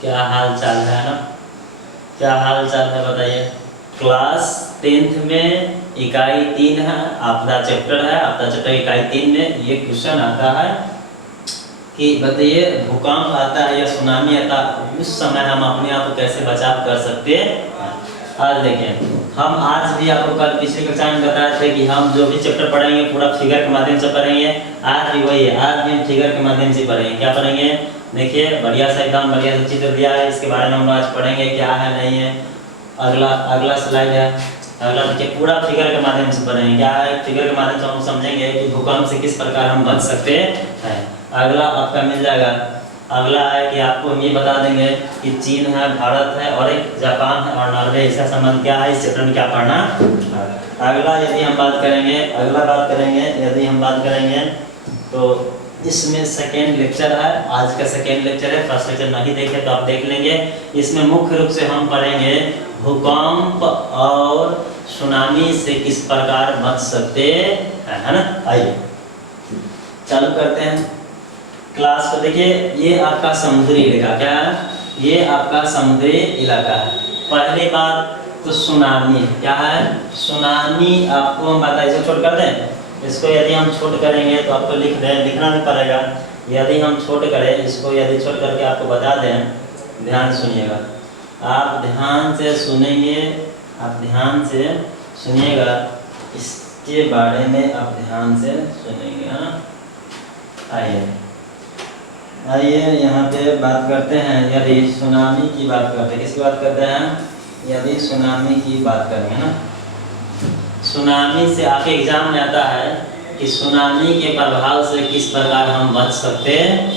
क्या हाल चाल है ना? क्या हाल चाल है बताइए। क्लास 10th में इकाई 3 है, आपदा चैप्टर है। आपदा चैप्टर इकाई 3 में ये क्वेश्चन आता है कि बताइए भूकंप आता है या सुनामी आता है, उस समय हम अपने आप को कैसे बचाव कर सकते हैं। आज देखें, हम आज भी आपको कल पिछली कक्षा में बताए थे कि हम जो भी चैप्टर पढ़ेंगे पूरा फिगर के माध्यम से पढ़ेंगे। आज भी वही है, आज भी हम फिगर के माध्यम से पढ़ेंगे। क्या पढ़ेंगे? देखिए बढ़िया सा एकदम बढ़िया सा चित्र दिया है, इसके बारे में हम आज पढ़ेंगे क्या है नहीं है। अगला अगला स्लाइड है। अगला देखिए पूरा फिगर के माध्यम से पढ़ेंगे। क्या है? फिगर के माध्यम से हम समझेंगे कि भूकंप से किस प्रकार हम बच सकते हैं। अगला आपका मिल जाएगा। अगला है कि आपको हम ये बता देंगे कि चीन है, भारत है और एक जापान है और नॉर्वे, इसका संबंध क्या है, इस चैप्टर में क्या पढ़ना। अगला यदि हम बात करेंगे, यदि हम बात करेंगे तो इसमें सेकेंड लेक्चर है, आज का सेकेंड लेक्चर है। फर्स्ट लेक्चर नहीं देखे तो आप देख लेंगे। इसमें मुख्य रूप से हम पढ़ेंगे भूकंप और सुनामी से किस प्रकार बच सकते हैं, है ना। आइए चालू करते हैं क्लास को। देखिए ये आपका समुद्री इलाका, क्या है? ये आपका समुद्री इलाका है। पहली बात तो सुनामी, क्या है? सुनामी आपको हम बताइए, इसे छोट कर दें। इसको यदि हम छोट करेंगे तो आपको लिखना भी पड़ेगा। यदि हम छोट करें इसको, यदि छोट करके आपको बता दें, ध्यान सुनिएगा। आप ध्यान से सुनेंगे, आप ध्यान से सुनिएगा, इसके बारे में आप ध्यान से सुनेंगे, है ना। आइए यहाँ पे बात करते हैं। यदि सुनामी की बात करते हैं, किसकी बात करते हैं? यदि सुनामी की बात करेंगे ना, सुनामी से आपके एग्जाम में आता है कि सुनामी के प्रभाव से किस प्रकार हम बच सकते हैं।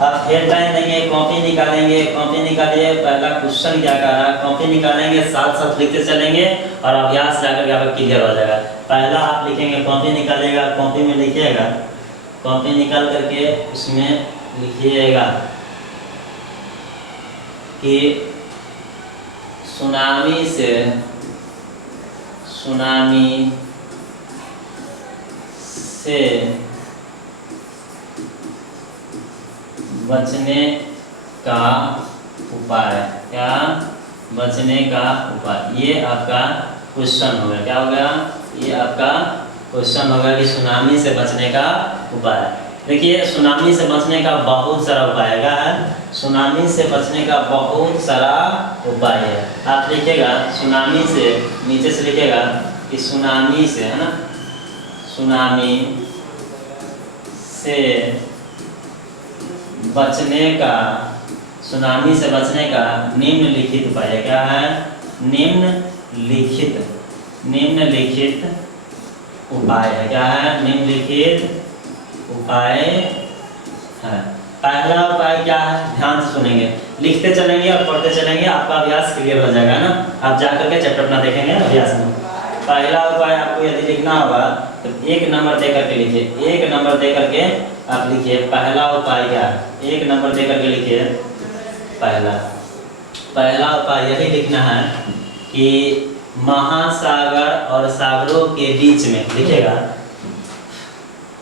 आप हेडलाइन देंगे, कॉपी निकालेंगे, कॉपी निकालिए, पहला क्वेश्चन क्या कर रहा है, कॉपी निकालेंगे, साथ साथ लिखते चलेंगे और अभ्यास जाकर के आपका क्लियर हो जाएगा। पहला आप लिखेंगे, कॉपी निकालिएगा, कॉपी में लिखिएगा, कॉपी निकाल करके उसमें लिखिएगा कि सुनामी से बचने का उपाय, क्या? बचने का उपाय। ये आपका क्वेश्चन हो गया। क्या हो गया? ये आपका क्वेश्चन होगा कि सुनामी से बचने का उपाय। देखिए सुनामी से बचने का बहुत सारा उपाय है। क्या है? सुनामी से बचने का बहुत सारा उपाय है। आप लिखिएगा सुनामी से, नीचे से लिखिएगा कि सुनामी से, है ना, सुनामी से बचने का, सुनामी से बचने का निम्नलिखित उपाय। क्या है? निम्नलिखित उपाय है। क्या है? निम्नलिखित उपाय है। पहला उपाय क्या है? ध्यान से सुनेंगे, लिखते चलेंगे और पढ़ते चलेंगे, आपका अभ्यास क्लियर हो जाएगा ना। आप जाकर के चैप्टर अपना देखेंगे अभ्यास में। पहला उपाय आपको यदि लिखना होगा तो 1 नंबर दे करके लिखिए, 1 नंबर दे करके आप लिखिए। पहला उपाय क्या है? 1 नंबर दे करके लिखिए। पहला उपाय यही लिखना है कि महासागर और सागरों के बीच में, लिखिएगा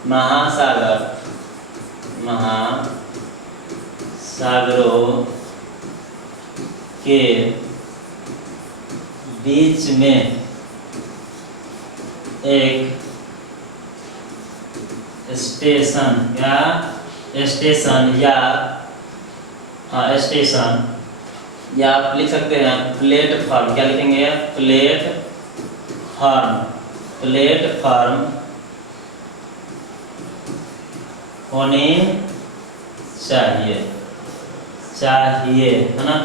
महासागरों के बीच में एक स्टेशन, या स्टेशन या स्टेशन, या आप लिख सकते हैं प्लेटफॉर्म। क्या लिखेंगे? प्लेटफॉर्म होने चाहिए, है ना।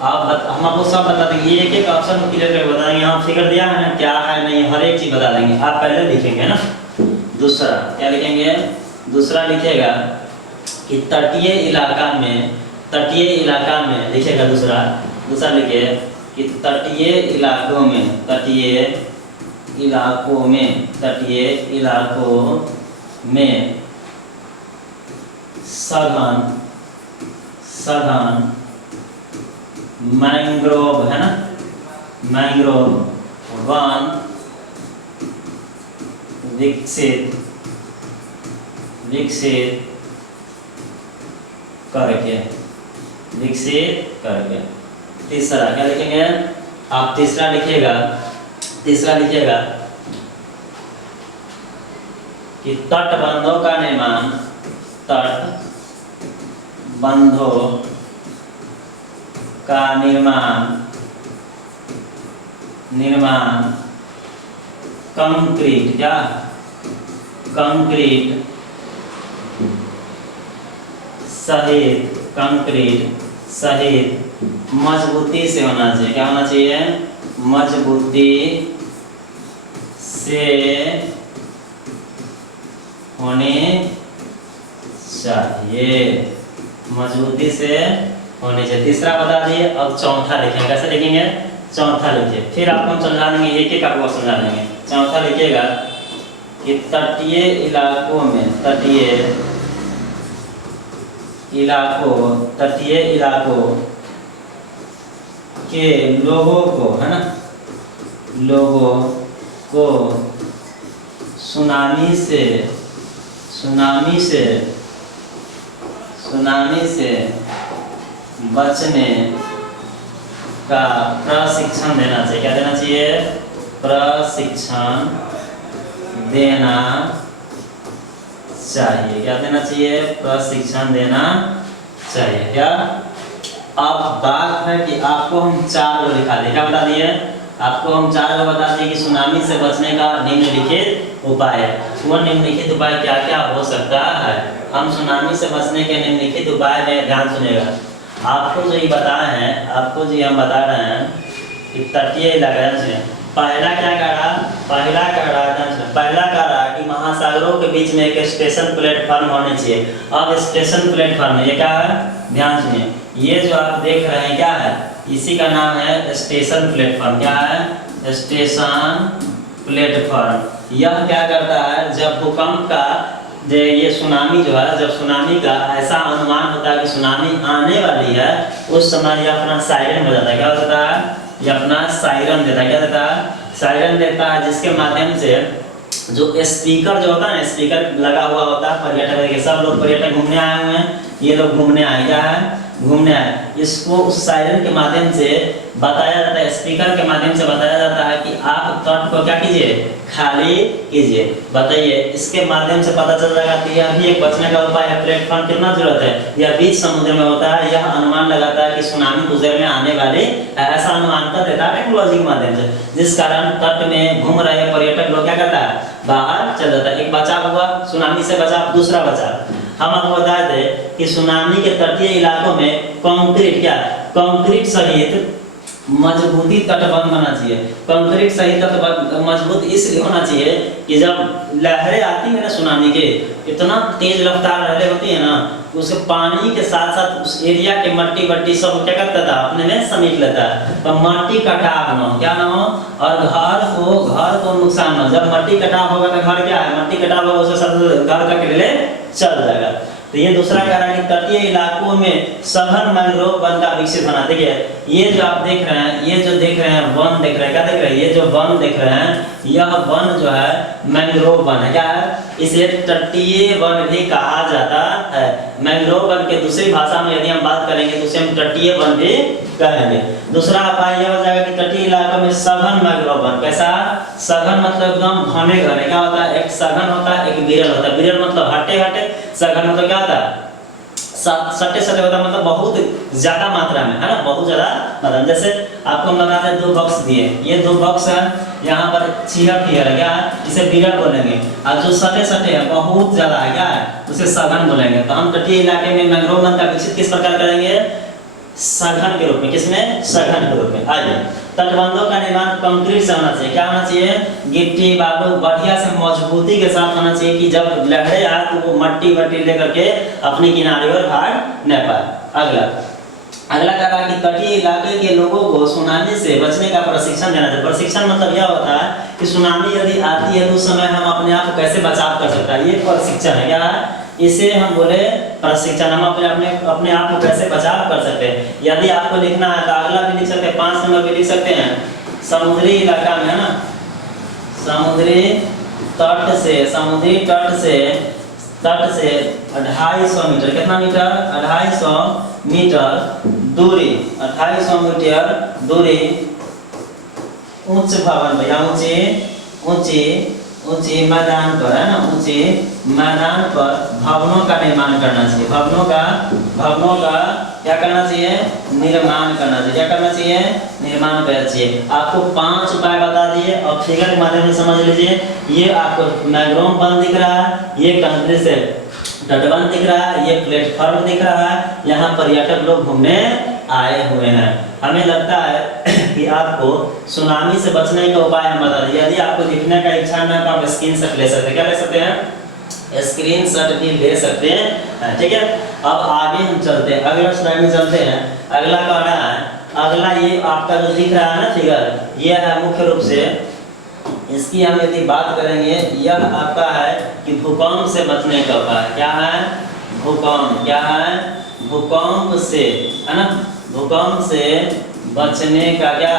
हम आपको सब बता देंगे, एक एक ऑप्शन को क्लियर करके बताएंगे। यहाँ फिगर दिया है ना, क्या है नहीं, हर एक चीज बता देंगे। आप पहले लिखेंगे ना। दूसरा क्या लिखेंगे? दूसरा लिखेगा कि तटीय इलाका में लिखेगा। दूसरा लिखिए कि तटीय इलाकों में सघन मैंग्रोव, है ना, मैंग्रोव वन विकसित करके विकसित करके। तीसरा क्या लिखेंगे आप? तीसरा लिखिएगा कि तटबंधों का निर्माण, तटबंधों का निर्माण कंक्रीट सहित मजबूती से होना चाहिए। क्या होना चाहिए? मजबूती से होने चाहिए। तीसरा बता दिए। अब चौथा लिखेंगे। कैसे लिखेंगे? चौथा लिखिए, फिर आपको हम समझा देंगे, एक एक आपको समझा देंगे। चौथा लिखिएगा कि तटीय इलाकों के लोगों को, है ना, लोगों को सुनामी से बचने का प्रशिक्षण देना चाहिए। क्या देना चाहिए? प्रशिक्षण देना चाहिए। क्या देना चाहिए? प्रशिक्षण देना चाहिए। क्या? अब बात है कि आपको हम 4 गो लिखा दिए। क्या बता दिए? आपको हम 4 गो बता दिए कि सुनामी से बचने का निम्नलिखित उपाय। वो निम्नलिखित उपाय क्या क्या हो सकता है? हम सुनामी से बचने के निम्नलिखित उपाय में ध्यान सुनेगा। आपको जो ये बताए हैं, हम बता रहे हैं कि तटीय इलाका से पहला क्या करा? पहला करा कि महासागरों के बीच में एक स्टेशन प्लेटफॉर्म होने चाहिए। अब स्टेशन प्लेटफॉर्म ये क्या है? ध्यान सुनिए। ये जो आप देख रहे हैं क्या है? इसी का नाम है स्टेशन प्लेटफॉर्म। क्या है? Station platform. यह क्या करता है? जब भूकंप का ये सुनामी जो है, जब सुनामी का ऐसा अनुमान होता है कि सुनामी आने वाली है, उस समय ये अपना सायरन हो जाता है। क्या होता है? ये अपना सायरन देता है। क्या देता है? सायरन देता है, जिसके माध्यम से जो स्पीकर जो होता है ना, स्पीकर लगा हुआ होता है। पर्यटक के सब लोग पर्यटक घूमने आए हुए हैं, ये लोग घूमने आए। क्या है? घूमने आए। इसको उस सायरन के माध्यम से बताया जाता है, स्पीकर के माध्यम से बताया जाता है कि आप तट को क्या कीजिए? खाली कीजिए। बताइए, इसके माध्यम से पता चल जाएगा कि यह भी एक बचने का उपाय है। प्लेटफॉर्म कितना जरूरत है? यह बीच समुद्र में होता है। यह अनुमान लगाता है कि सुनामी कुछ देर में आने वाली, ऐसा अनुमान कर देता है टेक्नोलॉजी के माध्यम से, जिस कारण तट में घूम रहे पर्यटक लोग क्या करता है? बाहर चल जाता है। एक बचाव हुआ, सुनामी से बचाव। दूसरा बचाव हम आपको बताए थे कि सुनामी के तटीय इलाकों में कंक्रीट सहित मजबूती तटबंध होना चाहिए। कंक्रीट सहित तटबंध मजबूत इसलिए होना चाहिए कि जब लहरें आती है ना सुनामी के, इतना तेज रफ्तार लहरें होती है ना, उसके पानी के साथ साथ उस एरिया के मट्टी सब क्या करता था? अपने में समेट लेता है। तो मट्टी कटाव न हो, क्या ना हो, और घर को नुकसान न हो। जब मट्टी कटाव होगा तो घर क्या है? मट्टी कटाव होगा, उससे सब घर का किले चल जाएगा। तो ये दूसरा कह रहा है कि तटीय इलाकों में सघन मैंग्रोव वन का विकसित होना। देखिए, ये जो आप देख रहे हैं, वन देख रहे हैं, क्या देख रहे हैं? ये जो वन देख रहे हैं, यह वन जो है मैंग्रोव वन है। क्या है? इसे तटीय वन भी कहा जाता है। मैंग्रोव वन के दूसरी भाषा में यदि हम बात करेंगे तो उसे हम तटीय वन भी कहेंगे। दूसरा उपाय यह हो जाएगा कि तटीय इलाकों में सघन मैंग्रोव वन। कैसा? सघन मतलब एकदम घने घने। क्या होता है? एक सघन होता है, एक विरल होता है। विरल मतलब हटे, सघन मतलब क्या होता है? सटे होता है, मतलब बहुत ज्यादा मात्रा में, है ना, बहुत ज्यादा मात्रा में। जैसे आपको हम बताते हैं 2 बॉक्स दिए, ये 2 बॉक्स है, यहाँ पर चीहर है, क्या है? इसे विरल बोलेंगे। और जो सटे है बहुत ज्यादा है, क्या है? उसे सघन बोलेंगे। तो हम तटीय इलाके में मैंग्रोव वन का विकसित किस प्रकार करेंगे? सघन के रूप में। किसमें? सघन के रूप में। आइए, तटबंधों का निर्माण कंक्रीट से होना चाहिए। क्या होना चाहिए? गिट्टी बालू बढ़िया से मजबूती के साथ होना चाहिए कि जब लहरें आए तो वो मट्टी लेकर के अपने किनारे पर भाग न पाए। अगला कहा कि तटीय इलाके के लोगों को सुनामी से बचने का प्रशिक्षण देना चाहिए। प्रशिक्षण मतलब यह होता है कि सुनामी यदि आती है तो उस समय हम अपने आप को कैसे बचाव कर सकते हैं। ये प्रशिक्षण है। क्या है? इसे हम बोले प्रशिक्षण। हम अपने आप को कैसे बचाव कर सकते हैं। यदि आपको लिखना है तो अगला भी लिख सकते हैं, 5 नंबर भी लिख सकते हैं। समुद्री इलाका में, है ना, समुद्री तट से 250 मीटर। कितना मीटर? 250 मीटर दूरी, 2800 मीटर दूरी उच्च भवन पर या ऊंचे मैदान पर, है ना, ऊंचे मैदान पर भवनों का निर्माण करना चाहिए। भवनों का क्या करना चाहिए? निर्माण करना चाहिए। क्या करना चाहिए? निर्माण करना चाहिए। आपको 5 उपाय बता दिए और फिगर के माध्यम से समझ लीजिए। ये आपको मैग्रोम बंद दिख रहा है, ये कंक्रीट से तटबंध दिख रहा है, ये प्लेटफॉर्म दिख रहा है, यहाँ पर्यटक लोग घूमने आए हुए हैं। हमें लगता है कि आपको सुनामी से बचने का उपाय हम बता दें। यदि आपको लिखने का इच्छा न तो आप स्क्रीनशॉट ले सकते हैं। क्या ले सकते हैं? स्क्रीनशॉट भी ले सकते हैं, ठीक है। अब आगे हम चलते हैं, अगला स्लाइड में चलते हैं। अगला कह रहा है, अगला ये आपका जो दिख रहा है ना फिगर, ये है मुख्य रूप से इसकी हम यदि बात करेंगे, यह आपका है कि भूकंप से बचने का उपाय। क्या है? भूकंप। क्या है? भूकंप से, है ना, भूकंप से बचने का क्या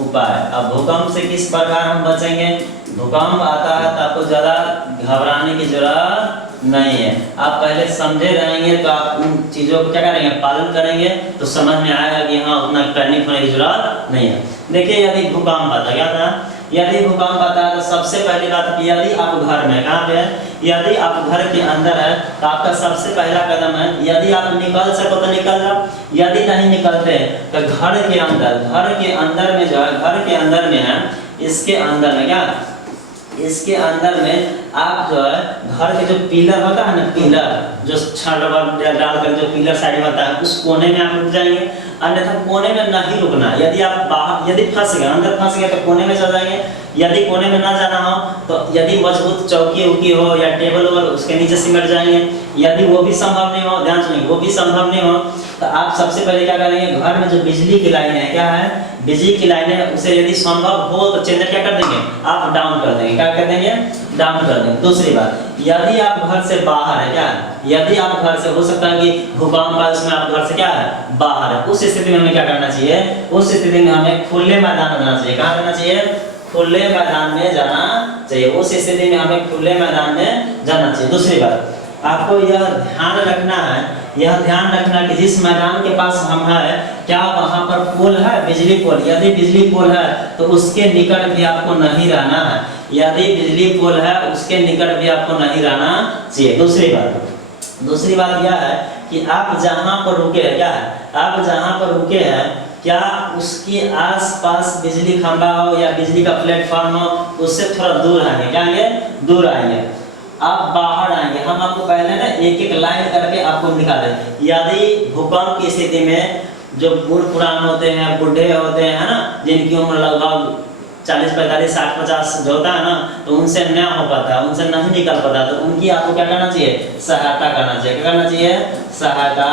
उपाय। अब भूकंप से किस प्रकार हम बचेंगे? भूकंप आता है तो आपको ज़्यादा घबराने की जरूरत नहीं है। आप पहले समझे रहेंगे तो आप उन चीज़ों को क्या करेंगे? पालन करेंगे तो समझ में आएगा कि हाँ उतना पैनिक होने की जरूरत नहीं है। देखिए, यदि भूकंप आता, क्या था? यदि भूकंप आता है तो सबसे पहली बात कि यदि आप घर में, कहाँ पे है? यदि आप घर के अंदर है तो आपका सबसे पहला कदम है, यदि आप निकल सको तो निकल जाओ। यदि नहीं निकलते तो घर के अंदर में जो है, घर के अंदर में है, इसके अंदर में क्या, इसके अंदर में आप जो है घर के जो पिलर होता है ना, पिलर जो छड़ डालकर जो पिलर साइड होता है, उस कोने में आप रुक जाएंगे। अन्यथा कोने में नहीं रुकना। यदि आप बाहर, यदि फंस गए, अंदर फंस गए तो कोने में चल जाएंगे। यदि कोने में ना जाना हो तो यदि मजबूत चौकी उकी हो या टेबल हो उसके नीचे सिमट जाएंगे। यदि वो भी संभव नहीं हो, ध्यान सुनिए, वो भी संभव नहीं हो तो आप सबसे पहले क्या करेंगे? घर में जो बिजली की लाइन है, क्या है? बिजली की लाइन है, उसे यदि संभव हो तो चेंजर क्या कर देंगे? आप डाउन कर देंगे। क्या कर देंगे? डाउन कर देंगे। दूसरी बात, यदि आप घर से बाहर है, क्या है? यदि आप घर से, हो सकता है कि भूकंप आए उसमें आप घर से क्या है? बाहर है, उस स्थिति में हमें क्या करना चाहिए? उस स्थिति में हमें खुले मैदान में जाना चाहिए। कहाँ जाना चाहिए? खुले मैदान में जाना चाहिए। उस स्थिति में हमें खुले मैदान में जाना चाहिए। दूसरी बात, आपको यह ध्यान रखना है कि जिस मैदान के पास हम है, क्या वहाँ पर पोल है, बिजली पोल? यदि बिजली पोल है तो उसके निकट भी आपको नहीं रहना है। यदि बिजली पोल है उसके निकट भी आपको नहीं रहना चाहिए। दूसरी बात यह है कि आप जहाँ पर रुके हैं, क्या है? आप जहाँ पर रुके हैं, क्या उसके आसपास बिजली खंभा हो या बिजली का प्लेटफॉर्म हो, उससे थोड़ा दूर आएंगे। क्या आएंगे? दूर आएंगे। आप बाहर आएंगे। हम आपको पहले ना एक एक लाइन करके आपको दिखा दें। यदि भूकंप की स्थिति में जो पुरान होते हैं, बूढ़े होते हैं, है ना, जिनकी उम्र लगभग 40, 45, 60, 50 जो होता है ना, तो उनसे न हो पाता, उनसे नहीं निकल पाता, तो उनकी आपको क्या करना चाहिए? सहायता करना चाहिए। क्या करना चाहिए? सहायता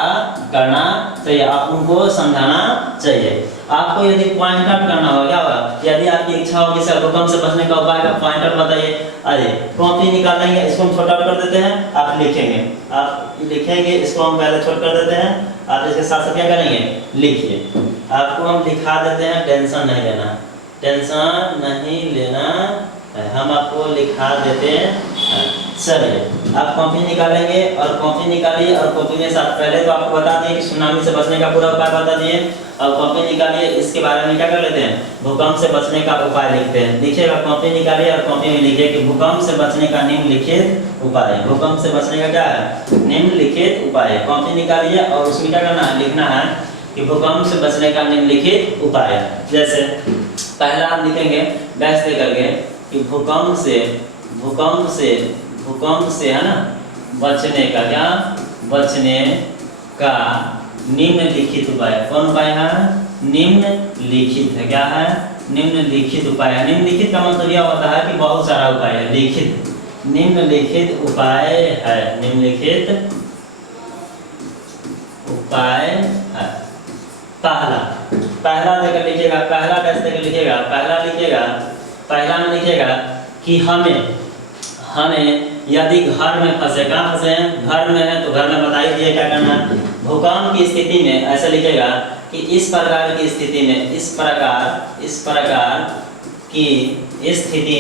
करना चाहिए। आप उनको समझाना चाहिए। आपको यदि पॉइंट आउट करना होगा, क्या होगा? यदि आपकी इच्छा होगी सर भूकंप से बचने का उपाय का पॉइंट आउट बताइए, अरे कॉपी निकालेंगे, इसको हम छोटा कर देते हैं, आप लिखेंगे, इसको हम पहले छोटा कर देते हैं, आप इसके साथ साथ क्या करेंगे? लिखिए। आपको हम लिखा देते हैं, टेंशन नहीं लेना है, हम आपको लिखा देते हैं। चलिए, आप कॉपी निकालेंगे और कॉपी निकालिए और कॉपी में साथ पहले तो आपको बता दिए कि सुनामी से बचने का पूरा उपाय बता दिए, और कॉपी निकालिए, इसके बारे में क्या कर लेते हैं? भूकंप से बचने का उपाय लिखते हैं। लिखिएगा, कॉपी निकालिए और कॉपी में लिखिए कि भूकंप से बचने का निम्नलिखित उपाय। भूकंप से बचने का क्या है? निम्नलिखित उपाय। कॉपी निकालिए और उसमें क्या करना है? लिखना है कि भूकंप से बचने का निम्नलिखित उपाय। जैसे पहला हम लिखेंगे डैश दे करके कि भूकंप से है ना बचने का, क्या? बचने का निम्नलिखित उपाय। कौन उपाय है? निम्नलिखित है। क्या है? निम्नलिखित उपाय है। निम्नलिखित का मतलब यह होता है कि बहुत सारा उपाय है। लिखित, निम्नलिखित उपाय है। निम्नलिखित उपाय है। पहला देकर लिखिएगा, पहला डैश देकर लिखिएगा, पहला में लिखिएगा कि हमें यदि घर में फंसे, कहाँ फंसे हैं? घर में है तो घर में बता ही दिए क्या करना है। भूकंप की स्थिति में ऐसा लिखेगा कि इस प्रकार की स्थिति में, इस प्रकार की स्थिति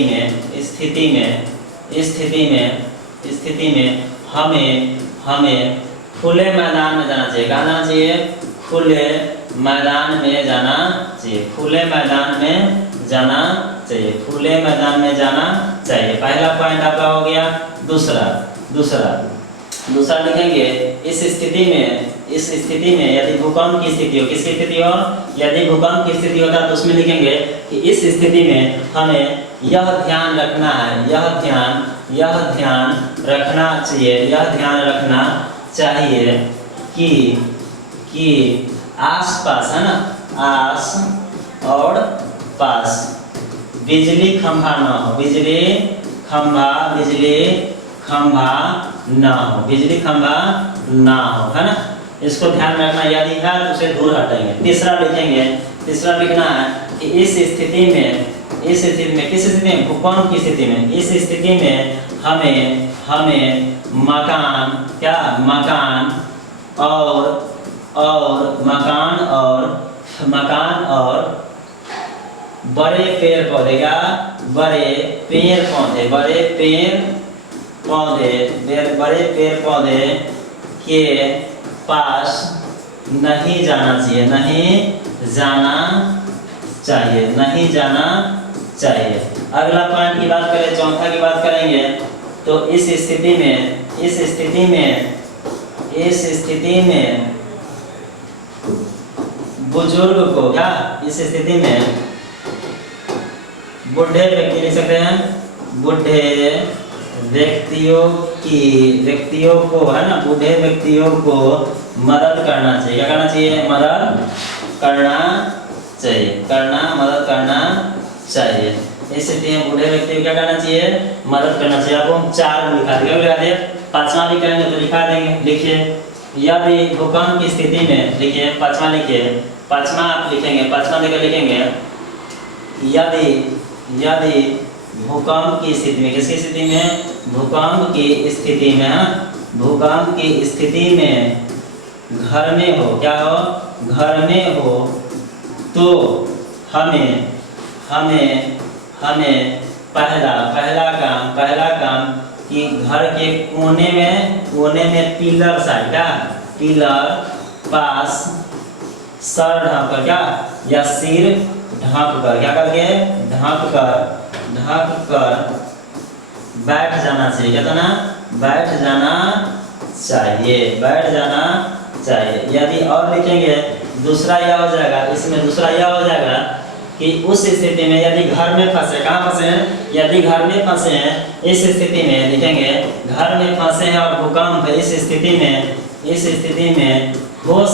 में हमें खुले मैदान में जाना चाहिए। कहाँ जाना चाहिए? खुले मैदान में जाना चाहिए। खुले मैदान में जाना चाहिए। खुले मैदान में जाना चाहिए। पहला पॉइंट आपका हो गया। दूसरा लिखेंगे, इस स्थिति में यदि भूकंप की स्थिति हो, किसकी स्थिति हो? यदि भूकंप की स्थिति होता तो उसमें लिखेंगे कि इस स्थिति में हमें यह ध्यान रखना है, यह ध्यान रखना चाहिए, यह ध्यान रखना चाहिए कि आस-पास, है ना, आस और पास बिजली खंभा न हो, बिजली खंभा ना हो, है ना। इसको ध्यान रखना। यदि है तो उसे दूर हटाएंगे। तीसरा लिखना है कि इस स्थिति में किस स्थिति में? भूकंप की स्थिति में। इस स्थिति में हमें मकान और बड़े पेड़ पौधे के पास नहीं जाना चाहिए। अगला पॉइंट की बात करें, चौथा की बात करेंगे तो इस स्थिति में बुजुर्ग को इस स्थिति में बुढ़े व्यक्ति लिख सकते हैं। बुढ़े व्यक्तियों को, है ना, बुढ़े व्यक्तियों को मदद करना चाहिए। क्या करना चाहिए? मदद करना चाहिए। इस स्थिति में बुढ़े व्यक्ति को क्या करना चाहिए? मदद करना चाहिए। आपको हम 4 लिखा दिए, 5वां भी करेंगे तो लिखा देंगे। लिखिए, यदि भूकंप की स्थिति में, लिखिए 5वां लिखिए, 5वां आप लिखेंगे, 5वां देकर लिखेंगे, यदि भूकंप की स्थिति में, किसकी स्थिति में? भूकंप की स्थिति में घर में हो, क्या हो? घर में हो तो हमें पहला काम कि घर के कोने में पिलर पास सर ढककर, या सिर ढककर, क्या करके? ढककर बैठ जाना चाहिए। क्या करना? बैठ जाना चाहिए। यदि और लिखेंगे, दूसरा यह हो जाएगा, इसमें दूसरा यह हो जाएगा कि उस स्थिति में यदि घर में फंसे, कहाँ फंसे हैं? यदि घर में फंसे हैं, इस स्थिति में लिखेंगे, घर में फंसे हैं और भूकंप इस स्थिति में हो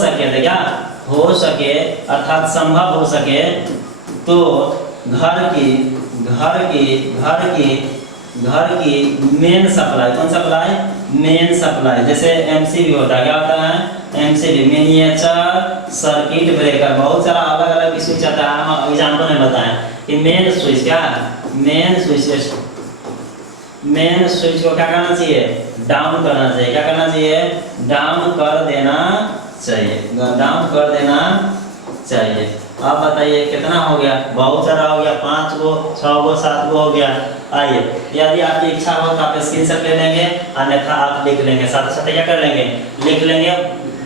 सके, अर्थात संभव हो सके तो घर की मेन सप्लाई, कौन सप्लाई? Main supply. जैसे एमसीबी होता है, क्या होता है? MCB, miniature circuit breaker. बहुत सारा अलग अलग स्विच आता है, हम एग्जाम्पल में बताएं कि मेन स्विच क्या है? मेन स्विच को क्या करना चाहिए? डाउन करना चाहिए। क्या करना चाहिए? डाउन कर देना चाहिए। आप बताइए कितना हो गया? बहुत सारा हो गया, 5 गो, 6 गो, 7 गो हो गया। आइए, यदि आपकी इच्छा हो तो आप स्क्रीनशॉट ले लेंगे, अन्यथा आप लिख लेंगे, साथ क्या कर लेंगे? लिख लेंगे,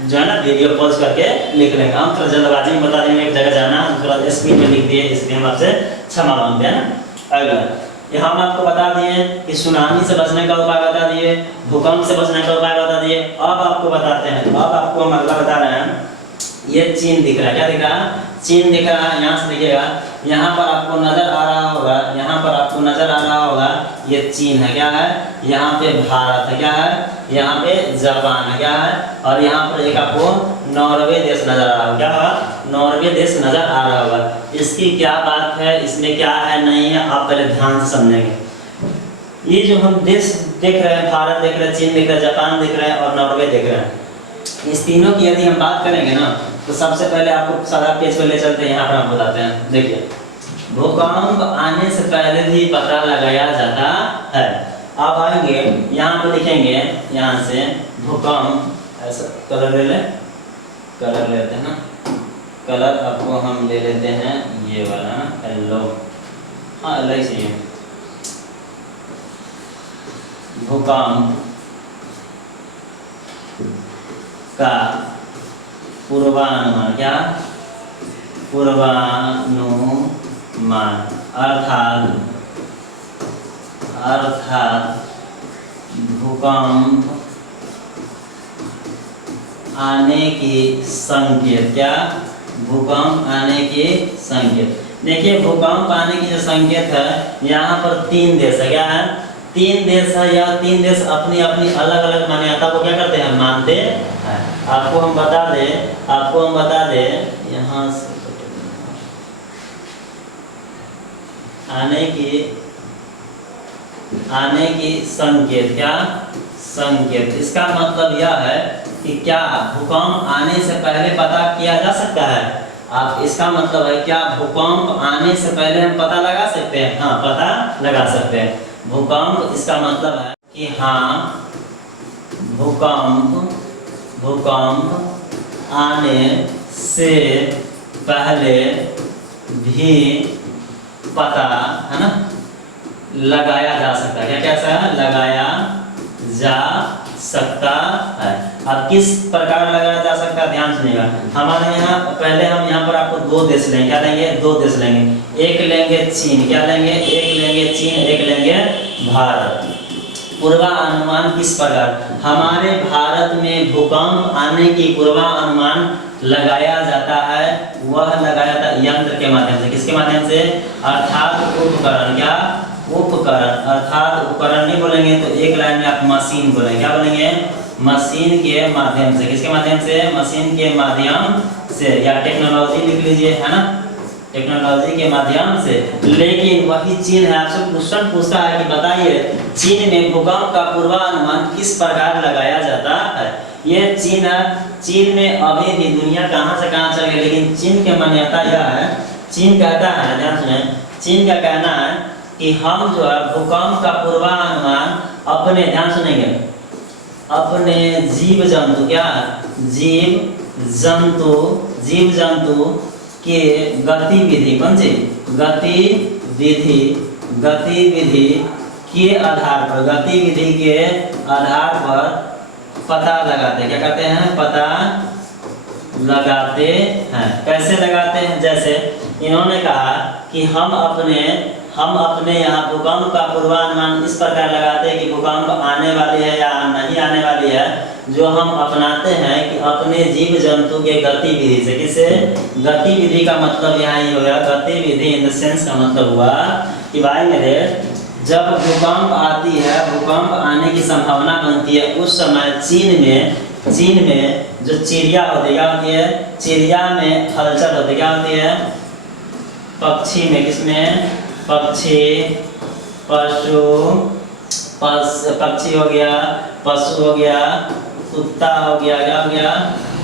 जो है ना, वीडियो पॉज करके लिख लेंगे। हम थोड़ा जल्दबाजी में बता देंगे, एक जगह जाना, थोड़ा स्पीड में लिख दिए, इसलिए हम आपसे क्षमा मांगते हैं ना। अगला, यहाँ हम आपको बता दिए कि सुनामी से बचने का उपाय बता दिए, भूकंप से बचने का उपाय बता दिए। अब आपको बताते हैं, अब आपको हम अगला बता रहे हैं। ये चीन दिख रहा है, क्या दिख रहा है? चीन दिख रहा है। यहाँ से देखिएगा, यहाँ पर आपको नजर आ रहा होगा, ये चीन है। क्या है? यहाँ पे भारत है, क्या है? यहाँ पे जापान है, क्या है? और यहाँ पर एक आपको नॉर्वे देश नजर आ रहा होगा। क्या होगा? नॉर्वे देश नजर आ रहा होगा। इसकी क्या बात है, इसमें क्या है, नहीं है, आप पहले ध्यान से समझेंगे। ये जो हम देश देख रहे हैं, भारत देख रहे हैं, चीन देख रहे हैं, जापान देख रहे हैं और नॉर्वे देख रहे हैं, इस तीनों की यदि हम बात करेंगे ना, तो सबसे पहले आपको सारा पेज पर ले चलते हैं। यहाँ पर हम बताते हैं, देखिए, भूकंप आने से पहले भी पता लगाया जाता है। आप आएंगे, यहाँ पर लिखेंगे, यहाँ से भूकंप, ऐसा कलर लेते हैं ना, कलर आपको हम ले लेते हैं ये वाला, येलो, हाँ अलग से है। भूकंप का पूर्वानुमान, क्या पूर्वानुमान, अर्थात भूकंप आने के संकेत, क्या भूकंप आने के संकेत। देखिए भूकंप आने की जो संकेत है, यहाँ पर 3 देश है, क्या है 3 देश है। यह 3 देश अपनी अपनी अलग अलग मान्यता को क्या करते हैं, मानते हैं। आपको हम बता दें यहाँ से आने की संकेत, क्या संकेत। इसका मतलब यह है कि क्या भूकंप आने से पहले पता किया जा सकता है। आप इसका मतलब है क्या भूकंप आने से पहले हम पता लगा सकते हैं। हाँ, पता लगा सकते हैं। भूकंप, इसका मतलब है कि हाँ भूकंप आने से पहले भी पता है ना लगाया जा सकता है। क्या कैसा है, लगाया जा सकता है। अब किस प्रकार लगाया जा सकता है, ध्यान सुनिएगा। हमारे यहाँ पहले हम यहाँ पर आपको 2 देश लेंगे, क्या लेंगे 2 देश लेंगे। एक लेंगे चीन, क्या लेंगे, एक लेंगे चीन, एक लेंगे भारत। पूर्वानुमान किस प्रकार, हमारे भारत में भूकंप आने की पूर्वानुमान लगाया जाता है। वह लगाया जाता है यंत्र के माध्यम से, किसके माध्यम से, अर्थात उपकरण, क्या उपकरण, अर्थात उपकरण नहीं बोलेंगे तो एक लाइन में आप मशीन बोलेंगे, क्या बोलेंगे मशीन के माध्यम से। किसके माध्यम से, मशीन के माध्यम से, या टेक्नोलॉजी लिख लीजिए, है ना, टेक्नोलॉजी के माध्यम से। लेकिन वही चीन है, आपसे क्वेश्चन पूछता है कि बताइए चीन में भूकंप का पूर्वानुमान किस प्रकार लगाया जाता है। ये चीन है, चीन में अभी भी दुनिया कहां से कहां चल गई, लेकिन चीन की मान्यता यह है, चीन कहता है, ध्यान सुने, चीन का कहना है कि हम जो है भूकंप का पूर्वानुमान अपने, ध्यान सुनेंगे, अपने जीव जंतु, क्या जीव जंतु के गतिविधि, कौन सी गतिविधि के आधार पर, गतिविधि के आधार पर पता लगाते हैं। क्या करते हैं, पता लगाते हैं। कैसे लगाते हैं, जैसे इन्होंने कहा कि हम अपने यहाँ भूकंप का पूर्वानुमान इस प्रकार लगाते हैं कि भूकंप आने वाली है या नहीं आने वाली है, जो हम अपनाते हैं कि अपने जीव जंतु के गतिविधि से। किसे, गतिविधि का मतलब यहाँ ये होगा, गतिविधि इन द सेंस का मतलब हुआ कि भाई मेरे, जब भूकंप आती है, भूकंप आने की संभावना बनती है, उस समय चीन में जो चिड़िया होती है, क्या होती है, चिड़िया में हलचल होती है, क्या होती है, पक्षी में, किसमें, पक्षी, पक्षी हो गया, पशु हो गया, कुत्ता हो गया, क्या हो गया,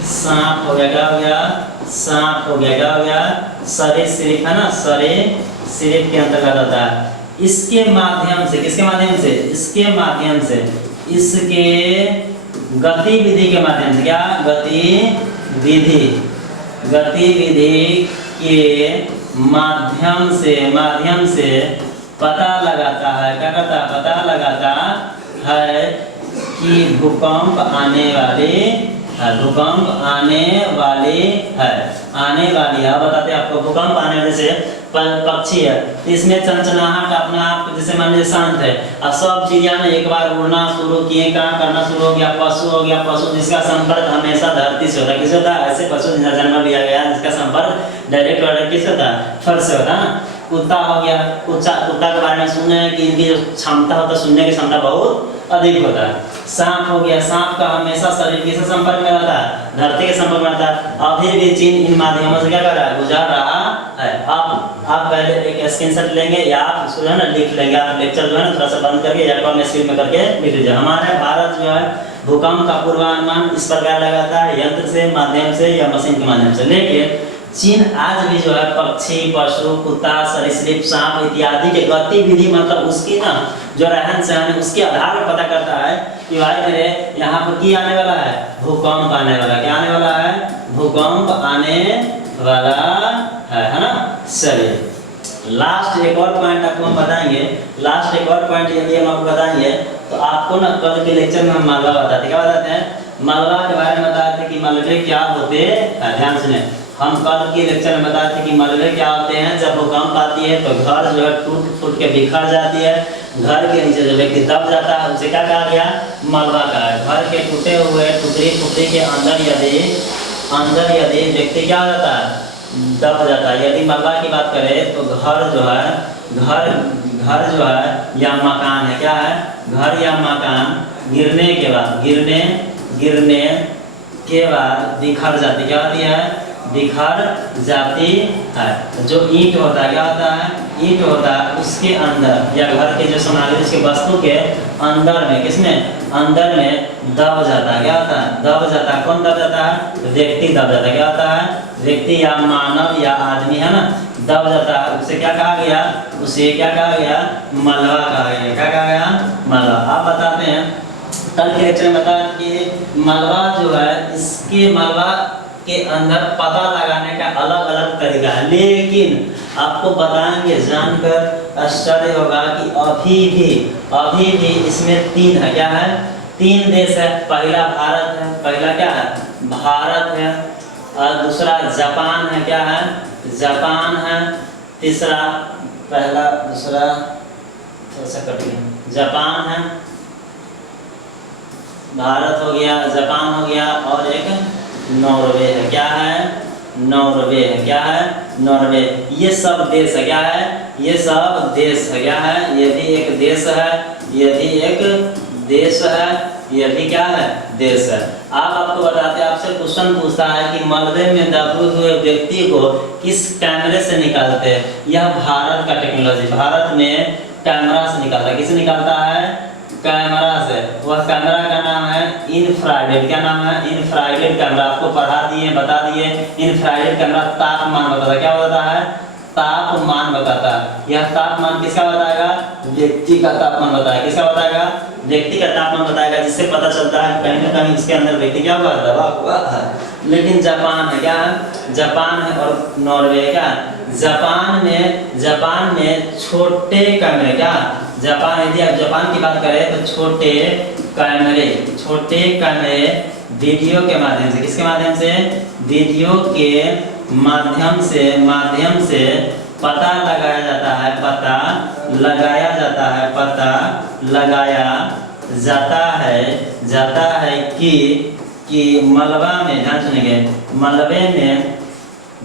सांप हो गया, क्या हो गया, सांप हो गया, क्या हो गया, सरीसृप है ना, सरीसृप के अंतर्गत आता है। इसके माध्यम से, किसके माध्यम से, इसके माध्यम से, इसके गतिविधि के माध्यम से, क्या गतिविधि के माध्यम से पता लगाता है, क्या करता है, पता लगाता है कि भूकंप आने वाली है, भूकंप आने वाली है। अब बताते हैं आपको, भूकंप आने वाले से पक्षी है, इसमें चंचनाहट अपना आप जैसे मान लीजिए शांत है, अब सब चिड़िया ने एक बार उड़ना शुरू किए, काम करना शुरू हो गया, पशु हो गया, पशु जिसका संपर्क हमेशा धरती से होता है, किससे होता है, ऐसे पशु जिनका जन्म लिया गया जिसका संपर्क डायरेक्ट वाला किससे होता है, फर्श से होता है। कुत्ता हो गया, कुत्ता के बारे में सुने हैं कि इनकी जो क्षमता होता है, सुनने की क्षमता बहुत अधिक होता है। सांप हो गया, सांप का हमेशा शरीर किसके संपर्क में रहता है, धरती के संपर्क में रहता है। अभी भी चीन इन माध्यमों से क्या कर रहा है, गुजार रहा है। आप पहले एक स्क्रीनशॉट लेंगे या आप इसको जो है ना लिख लेंगे, आप लेक्चर जो है ना थोड़ा सा बंद करके या कम स्क्रीन में करके लिख लीजिए। हमारे भारत जो है भूकंप का पूर्वानुमान इस प्रकार लगाता है, यंत्र से, माध्यम से या मशीन के माध्यम से। लेकिन चीन आज भी जो है पक्षी, पशु, कुत्ता, सरीसृप, सांप इत्यादि के गतिविधि, मतलब उसकी ना जो रहन सहन उसके आधार पर पता करता है कि भाई मेरे यहाँ पर क्या आने वाला है, भूकंप आने वाला, क्या आने वाला है, भूकंप आने वाला है ना। चलिए लास्ट एक और पॉइंट आपको हम बताएंगे, लास्ट एक और पॉइंट यदि हम आपको बताएंगे तो आपको ना कल के लेक्चर में हम मालवा बताते, क्या बताते हैं, मलबा के बारे में बताए थे कि मलबे क्या होते हैं। ध्यान सुने, हम कल के लेक्चर में बताए थे कि मलबे क्या होते हैं। जब भूकंप आती है तो घर जो है टूट फूट के बिखर जाती है, घर के नीचे जो व्यक्ति दब जाता है उसे क्या कहा गया, मलबा कहा है। घर के टूटे हुए टुकड़ी फुकड़ी के अंदर यदि व्यक्ति क्या हो जाता है, दब जाता है। यदि मलबा की बात करें तो घर जो है या मकान है, क्या है, घर या मकान गिरने के बाद बिखर जाती, क्या होती है, बिखर जाती है। जो ईंट होता है, क्या होता है, ईंट होता है, उसके अंदर या घर के जो सामग्री उसके वस्तु के अंदर में, किसमें, अंदर में दब जाता है। क्या होता है, दब जाता है। कौन दब जाता है, व्यक्ति दब जाता है। क्या होता है, व्यक्ति या मानव या आदमी है ना, दब जाता है। उसे क्या कहा गया, उसे क्या कहा गया, मलबा कहा गया। क्या कहा गया, मलबा। आप बताते हैं कल के लेक्चर में बताया कि मलबा जो है, इसके मलबा के अंदर पता लगाने का अलग अलग तरीका है, लेकिन आपको बताएंगे, जानकर आश्चर्य होगा कि अभी भी इसमें 3 है। क्या है, 3 देश है। पहला भारत है, पहला क्या है, भारत है, और दूसरा जापान है, क्या है, जापान है, तीसरा, पहला दूसरा थोड़ा सा कट गया, जापान है, भारत हो गया, जापान हो गया, और एक नॉर्वे है। क्या है, नॉर्वे है। क्या है, नॉर्वे। ये सब देश है, क्या है, ये सब देश है। क्या है, ये भी एक देश है, ये भी एक देश है, ये भी क्या है, देश है। आपको बताते हैं, आपसे क्वेश्चन पूछता है कि मलबे में दबे हुए व्यक्ति को किस कैमरे से निकालते हैं। यह भारत का टेक्नोलॉजी, भारत में कैमरा से निकालता है। किसे निकालता है, कैमरा से। वह कैमरा का नाम है इंफ्रारेड। क्या नाम है, इंफ्रारेड कैमरा। आपको पढ़ा दिए, बता दिए। इंफ्रारेड कैमरा तापमान बताता है। क्या बताता है, तापमान बताता है। यह तापमान किसका बताएगा, व्यक्ति का तापमान बताएगा। किसका बताएगा, व्यक्ति का तापमान बताएगा, जिससे पता चलता है कहीं ना कहीं इसके अंदर व्यक्ति क्या हुआ, दबा हुआ है। लेकिन जापान है, क्या है, जापान है, और नॉर्वे क्या है। जापान में छोटे कैमरे, क्या, जापान, यदि आप जापान की बात करें तो छोटे कैमरे वीडियो के माध्यम से, किसके माध्यम से, वीडियो के माध्यम से पता लगाया जाता है, कि मलबा में, ध्यान सुनेंगे, मलबे में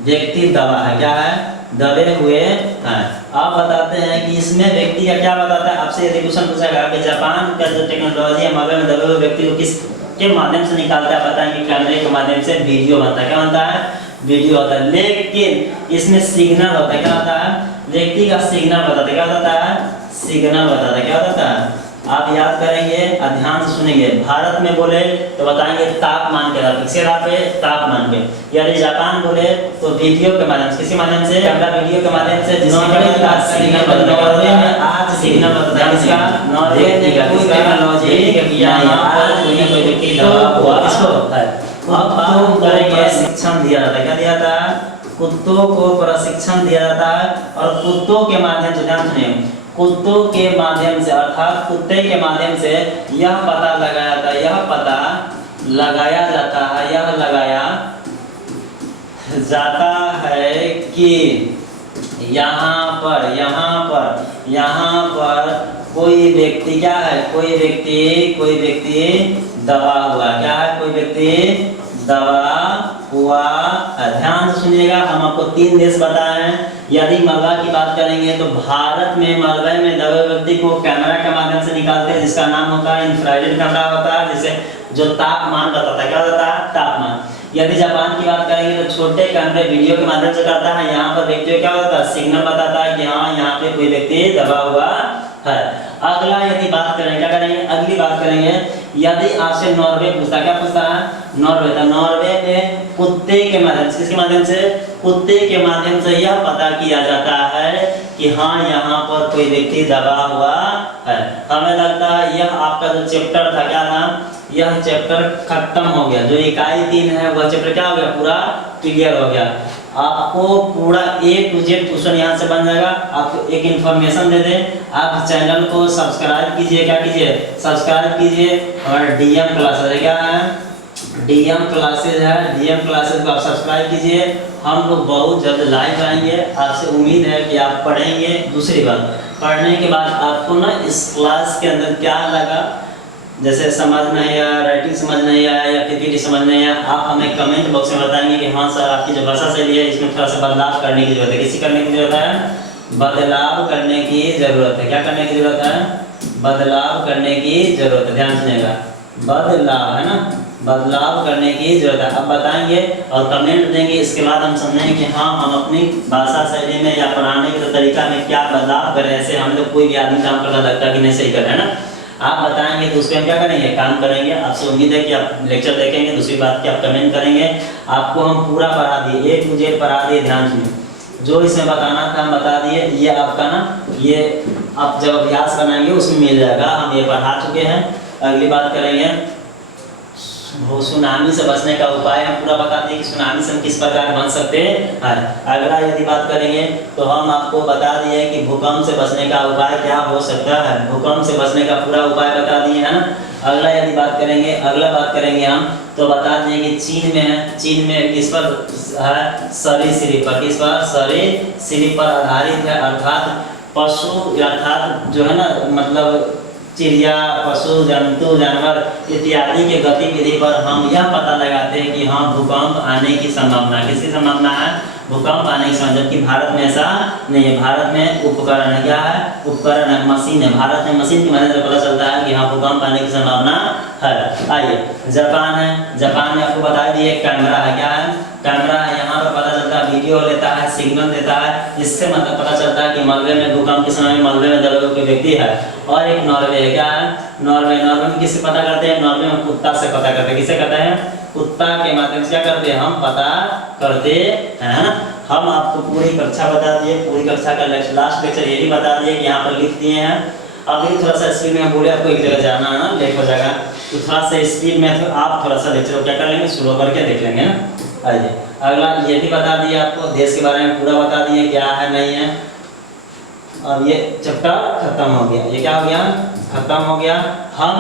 व्यक्ति दबा है। क्या है, दबे हुए हैं। आप बताते हैं कि इसमें व्यक्ति का क्या बताता है। आपसे यदि क्वेश्चन पूछेगा कि जापान का जो टेक्नोलॉजी है, मलबे में दबे हुए व्यक्ति को किस के माध्यम से निकालता है, बताएंगे कैमरे के माध्यम से वीडियो बनता है। क्या बनता है, वीडियो होता है। लेकिन इसमें सिग्नल होता है। क्या होता है, व्यक्ति का सिग्नल बताता है। क्या होता है, सिग्नल बताता है। क्या होता है, आप याद करेंगे और ध्यान से सुनेंगे। भारत में बोले तो बताएंगे तापमान के आधार पे, तापमान पे। यदि जापान बोले तो वीडियो के माध्यम से, किसी माध्यम से, कैमरा वीडियो के माध्यम से, नॉर्वे में आज सिग्नल बताता है। नॉर्वे में कोई टेक्नोलॉजी कोई व्यक्ति दबा हुआ इसको है। अब बात करेंगे, शिक्षण दिया जाता है। क्या दिया जाता है, कुत्तों को प्रशिक्षण दिया जाता है, और कुत्तों के माध्यम से, ध्यान सुनिए, कुत्तों के माध्यम से, अर्थात कुत्ते के माध्यम से यह पता लगाया जाता है, यह लगाया जाता है कि यहाँ पर कोई व्यक्ति क्या है, कोई व्यक्ति दबा हुआ। क्या है, कोई व्यक्ति दबा हुआ है। ध्यान से सुनिएगा, हम आपको 3 देश बताए हैं। यदि मलबा की बात करेंगे तो भारत में मलबे में दबे व्यक्ति को कैमरा के माध्यम से निकालते हैं, जिसका नाम होता है इंफ्रारेड कैमरा होता है, जिसे जो तापमान बताता है। क्या होता है, तापमान। यदि जापान की बात करेंगे तो छोटे कैमरे वीडियो के माध्यम से करता है। यहाँ पर व्यक्ति को क्या होता है, सिग्नल बताता है कि हाँ, यहाँ पे कोई व्यक्ति दबा हुआ है। अगला यदि बात करें, क्या करेंगे, अगली बात करेंगे, यदि आपसे नॉर्वे पूछता, क्या पूछता है, नॉर्वे। तो नॉर्वे में कुत्ते के माध्यम से, किसके माध्यम से, कुत्ते के माध्यम से यह पता किया जाता है कि हाँ, यहाँ पर कोई व्यक्ति दबा हुआ है। हमें लगता है यह आपका जो चैप्टर था, क्या था, यह चैप्टर खत्म हो गया। जो इकाई 3 है वह चैप्टर क्या हो गया, पूरा क्लियर हो गया। आपको पूरा A to Z क्वेश्चन यहाँ से बन जाएगा। आपको एक इन्फॉर्मेशन दे दें, आप चैनल को सब्सक्राइब कीजिए। क्या कीजिए, सब्सक्राइब कीजिए। हमारा DM क्लास है, क्या है, डीएम क्लासेज है, डीएम क्लासेज को आप सब्सक्राइब कीजिए। हम लोग बहुत जल्द लाइव आएंगे, आपसे उम्मीद है कि आप पढ़ेंगे। दूसरी बात, पढ़ने के बाद आपको ना इस क्लास के अंदर क्या लगा, जैसे समझ नहीं आया, राइटिंग समझ नहीं आया या पीपीटी समझ नहीं आया, आप हमें कमेंट बॉक्स में बताएंगे कि हाँ सर आपकी जो भाषा शैली है इसमें थोड़ा सा बदलाव करने की जरूरत है। किसी करने की जरूरत है? बदलाव करने की जरूरत है। क्या करने की जरूरत है? बदलाव करने की जरूरत है। ध्यान सुनिएगा, बदलाव है ना, बदलाव करने की जरूरत है। अब बताएंगे और कमेंट देंगे, इसके बाद हम समझेंगे कि हाँ हम अपनी भाषा शैली में या पढ़ाने के तरीका में क्या बदलाव करें। ऐसे हम लोग कोई भी आदमी काम करता लगता है कि नहीं सही कर रहे हैं ना, आप बताएंगे तो उस पर हम क्या करेंगे, काम करेंगे। आपसे उम्मीद है कि आप लेक्चर देखेंगे। दूसरी बात कि आप कमेंट करेंगे। आपको हम पूरा पढ़ा दिए, A to Z पढ़ा दिए। ध्यान सुनिए, जो इसमें बताना था हम बता दिए। ये आपका ना, ये आप जब अभ्यास बनाएंगे उसमें मिल जाएगा। हम ये पढ़ा चुके हैं। अगली बात करेंगे सुनामी से बचने का उपाय। हम पूरा बताते हैं कि सुनामी से हम किस प्रकार बच सकते हैं। अगला यदि बात करेंगे तो हम आपको बता दिए कि भूकंप से बचने का उपाय क्या हो सकता है। भूकंप से बचने का पूरा उपाय बता दिए है ना। अगला यदि बात करेंगे, अगला बात करेंगे हम तो बता दें कि चीन में है, चीन में किस पर है, सरीसृप पर। किस पर? सरीसृप पर आधारित है, अर्थात पशु अर्थात जो है ना, मतलब चिड़िया, पशु, जंतु, जानवर इत्यादि के गतिविधि पर हम यह पता लगाते हैं कि हाँ भूकंप आने की संभावना। किसकी संभावना है? भूकंप आने की संभावना। जबकि भारत में ऐसा नहीं है। भारत में उपकरण है। क्या है? उपकरण है, मशीन है। भारत में मशीन की मदद से पता चलता है कि हाँ भूकंप आने की संभावना है। आइए, जापान है, जापान में आपको बता दिए कैमरा है। क्या है? कैमरा है। यहाँ पर पता चलता है, वीडियो लेता है, सिग्नल देता है। इससे मतलब पता चलता है कि मलबे में भूकंप के समय मलबे में दबे हुए व्यक्ति है। और एक नॉर्वे है। क्या है? नॉर्वे। नॉर्वे में किससे पता करते हैं? नॉर्वे में कुत्ता से पता करते हैं। किससे कहते हैं? कुत्ता के माध्यम से क्या करते हैं? हम पता करते हैं। हम आपको पूरी कक्षा बता दिए, पूरी कक्षा का लास्ट लेक्चर ये भी बता दिए कि यहाँ पर लिख दिए हैं। अभी थोड़ा सा स्पीड में बोले, आपको एक जगह जाना है ना, लेट हो जाएगा, तो थोड़ा सा स्पीड में तो आप थोड़ा सा लेक्चर क्या कर लेंगे, स्लो करके देख लेंगे ना। आइए, अगला ये भी बता दिया आपको, देश के बारे में पूरा बता दिए क्या है नहीं है। अब ये चैप्टर खत्म हो गया। ये क्या हो गया? खत्म हो गया। हम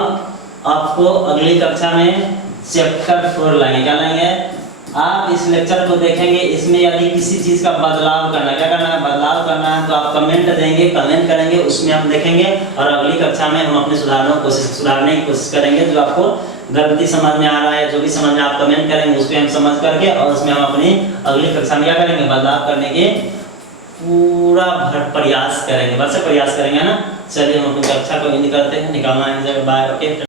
आपको अगली कक्षा में चैप्टर 4 लाएंगे। क्या लाएंगे? आप इस लेक्चर को देखेंगे, इसमें यदि किसी चीज़ का बदलाव करना है, क्या करना है? बदलाव करना है, तो आप कमेंट देंगे, कमेंट करेंगे, उसमें हम देखेंगे। और अगली कक्षा में हम अपने सुधारने की कोशिश करेंगे। जो आपको गलती समझ में आ रहा है, जो भी समझ में आप कमेंट करेंगे उस पर हम समझ करके और उसमें हम अपनी अगली कक्षा में क्या करेंगे, बदलाव करने के पूरा प्रयास करेंगे। बस प्रयास करेंगे ना। चलिए हम अपनी कक्षा को एंड करते हैं, निकालना है। बाय। ओके।